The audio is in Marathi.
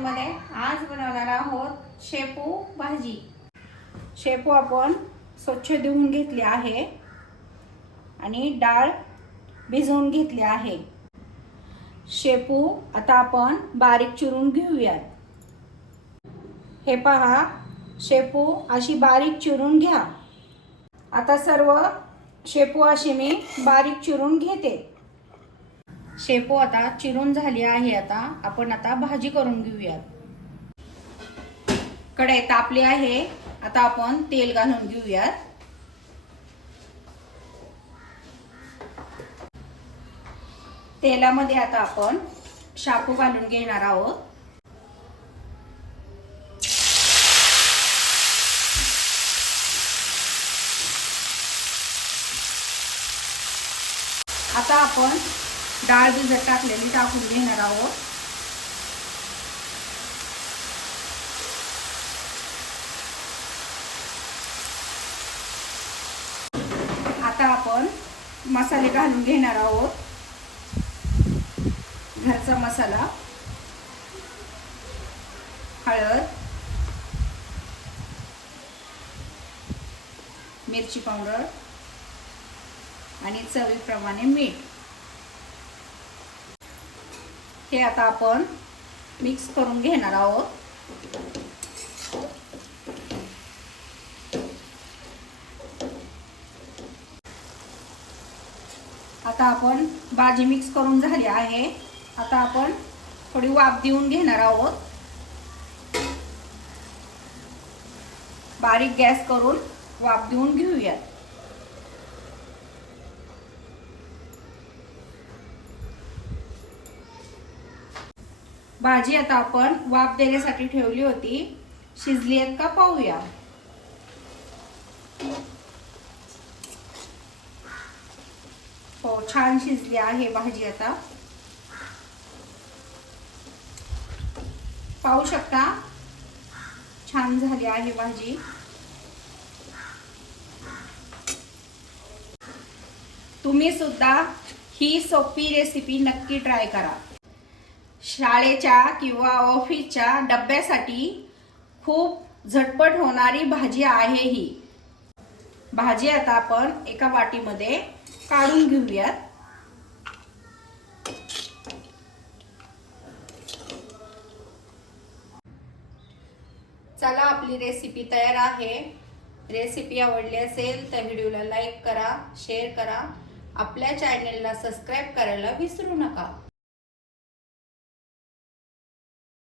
किचनमध्ये आज बनवणार आहोत शेपू भाजी। शेपू आपण स्वच्छ धुवून घेतली आहे आणि डाळ भिजवून घेतली आहे। शेपू आता आपण बारीक चिरून घेऊयात। हे पहा, शेपू अशी बारीक चिरून घ्या। आता सर्व शेपू अशी मी बारीक चिरून घेते। शेपू आता चिरून झाली आहे। आता आपण भाजी करून घेऊयात। कढई तापली आहे। आता आपण तेल घालून घेऊयात। तेलामध्ये आता आपण शेपू घालून घेणार आहोत। आता आपण डाळ भिजत टाकलेली टाकून घेणार आहोत। आता आपण मसाले घालून घेणार आहोत। घरचा मसाला, हळद, मिरची पावडर आणि चवीप्रमाणे मीठ हे आता आपण मिक्स करून घेणार आहोत। आता आपण भाजी मिक्स करून झाली आहे। आता आपण थोडी वाफ देऊन घेणार आहोत। बारीक गॅस करून वाफ देऊन घेऊया। भाजी आता आपण वाफ देण्यासाठी ठेवली होती, शिजली आहे का पाहूया। हो, छान शिजली आहे भाजी। आता पाहू शकता, छान झाली आहे भाजी। तुम्ही सुद्धा ही सोपी रेसिपी नक्की ट्राय करा। शाळेच्या किंवा ऑफिसच्या डब्यासाठी खूप झटपट होणारी भाजी आहे ही भाजी। आता आपण एका वाटीमध्ये काढून घेऊयात। चला, आपली रेसिपी तयार आहे। रेसिपी आवडली असेल तर व्हिडिओला लाईक करा, शेअर करा, आपल्या चॅनलला सबस्क्राईब करायला विसरू नका।